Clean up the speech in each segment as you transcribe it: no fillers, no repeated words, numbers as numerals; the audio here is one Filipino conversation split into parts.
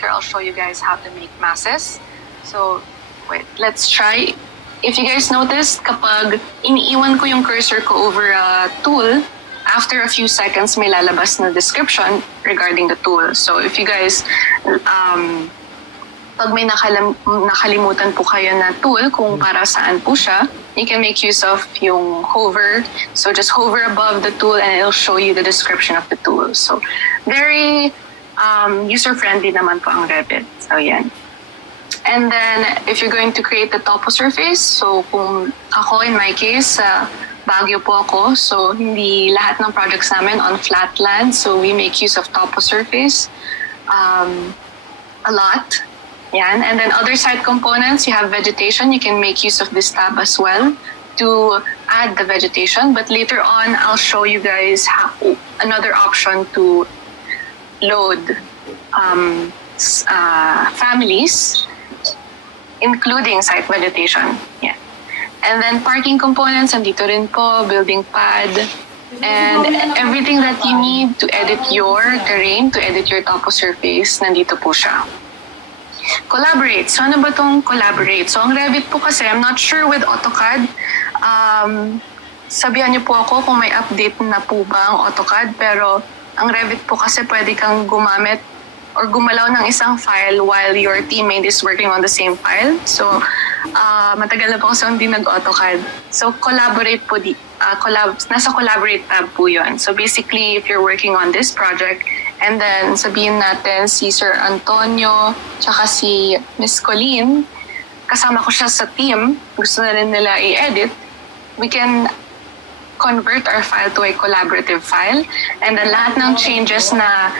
later I'll show you guys how to make masses. So, wait, let's try. If you guys notice, kapag iniiwan ko yung cursor ko over a tool, after a few seconds, may lalabas na description regarding the tool. So if you guys, pag may nakalimutan po kayo na tool kung para saan po siya, you can make use of yung hover. So just hover above the tool and it'll show you the description of the tool. So very user-friendly naman po ang Revit. So yan. And then, if you're going to create the topo surface, so kung ako, in my case, Baguio po ako, so hindi lahat ng projects namin on flat land, so we make use of topo surface a lot. Yan. And then other side components, you have vegetation, you can make use of this tab as well to add the vegetation, but later on, I'll show you guys how, another option to load families, including site vegetation. Yeah. And then parking components, andito rin po, building pad, and everything that you need to edit your terrain, to edit your topo surface, nandito po siya. Collaborate. So ano ba tong collaborate? So ang Revit po kasi, I'm not sure with AutoCAD, sabihan niyo po ako kung may update na po ba ang AutoCAD, pero ang Revit po kasi pwede kang gumamit or gumalaw ng isang file while your teammate is working on the same file. So, matagal na po kasi hindi nag-AutoCAD. So, collaborate po, nasa collaborate tab po yun. So, basically, if you're working on this project, and then sabihin natin si Sir Antonio, tsaka si Miss Colleen, kasama ko siya sa team, gusto na rin nila i-edit, we can convert our file to a collaborative file. And then lahat ng changes na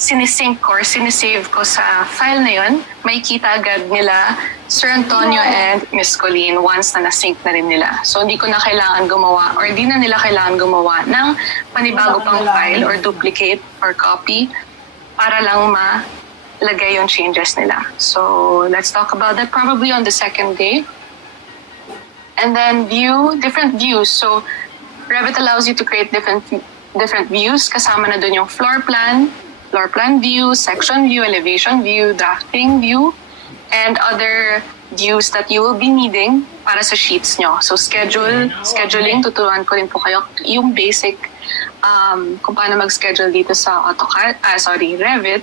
sinisync ko or sinisave ko sa file na yun, may kita agad nila Sir Antonio and Miss Colleen once na nasync na rin nila. So hindi ko na kailangan gumawa or di na nila kailangan gumawa ng panibago pang file or duplicate or copy para lang malagay yung changes nila. So let's talk about that probably on the second day. And then different views. So Revit allows you to create different views. Kasama na dun yung floor plan view, section view, elevation view, drafting view, and other views that you will be needing para sa sheets nyo. So scheduling, tuturuan ko rin po kayo yung basic kung paano mag-schedule dito sa Revit.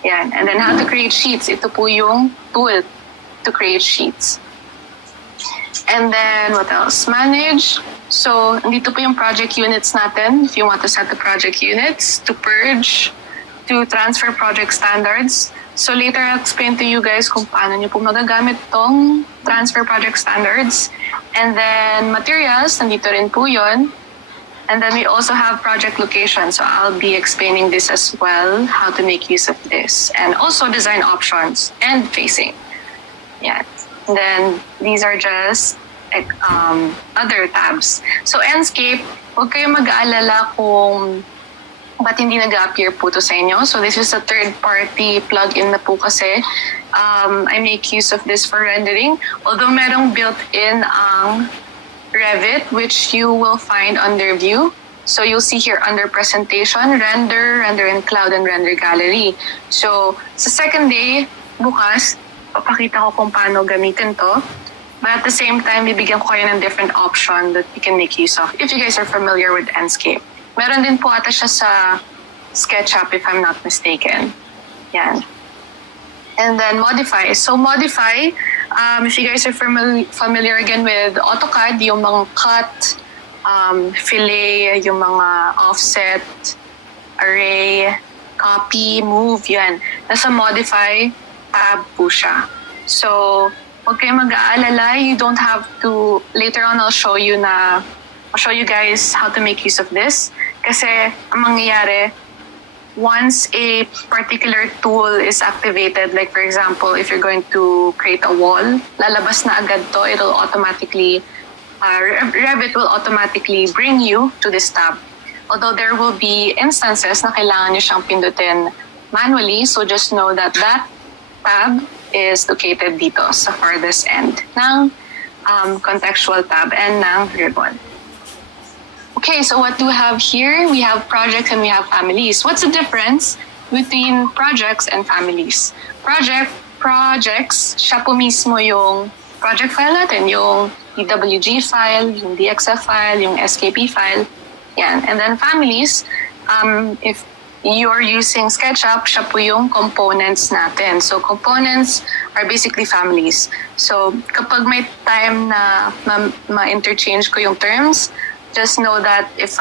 Yan. And then how to create sheets. Ito po yung tool to create sheets. And then what else? Manage. So, dito po yung project units natin. If you want to set the project units, to purge, to transfer project standards. So later I'll explain to you guys kung paano nyo po magagamit tong transfer project standards. And then materials, nandito rin po yun. And then we also have project location. So I'll be explaining this as well, how to make use of this. And also design options and facing. Yeah. And then these are just other tabs. So Enscape, huwag kayong mag-aalala kung ba't hindi nag-appear po to sa inyo. So this is a third-party plugin na po kasi. I make use of this for rendering. Although merong built-in ang Revit, which you will find under View. So you'll see here under Presentation, Render in Cloud, and Render Gallery. So sa second day, bukas, papakita ko kung paano gamitin to. But at the same time, bibigyan ko kayo ng different option that you can make use of if you guys are familiar with Enscape. Meron din po ata siya sa SketchUp if I'm not mistaken. Yan. And then modify. So modify, if you guys are familiar again with AutoCAD, yung mga cut, fillet, yung mga offset, array, copy, move, yan. Nasa modify tab po siya. So, huwag kayong mag-aalala. You don't have to, later on I'll show you guys how to make use of this. Kasi ang mangyayari, once a particular tool is activated, like for example, if you're going to create a wall, lalabas na agad to, it'll automatically, Revit will automatically bring you to this tab. Although there will be instances na kailangan nyo siyang pindutin manually, so just know that that tab is located dito sa farthest end ng contextual tab and ng ribbon. Okay, so what do we have here? We have projects and we have families. What's the difference between projects and families? projects, siya po mismo yung project file natin, yung DWG file, yung DXF file, yung SKP file. Yan. And then families, if you're using SketchUp, siya po yung components natin. So components are basically families. So kapag may time na ma-interchange ko yung terms, just know that if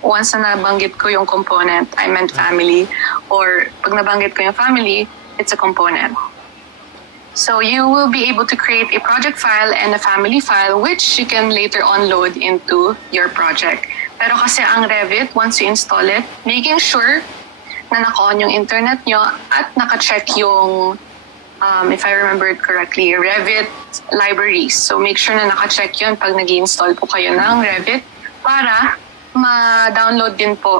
once na nabanggit ko yung component, I meant family. Or pag nabanggit ko yung family, it's a component. So you will be able to create a project file and a family file which you can later on load into your project. Pero kasi ang Revit, once you install it, making sure na naka-on yung internet nyo at naka-check yung, if I remember it correctly, Revit libraries. So make sure na naka-check yun pag nag-install po kayo ng Revit para ma-download din po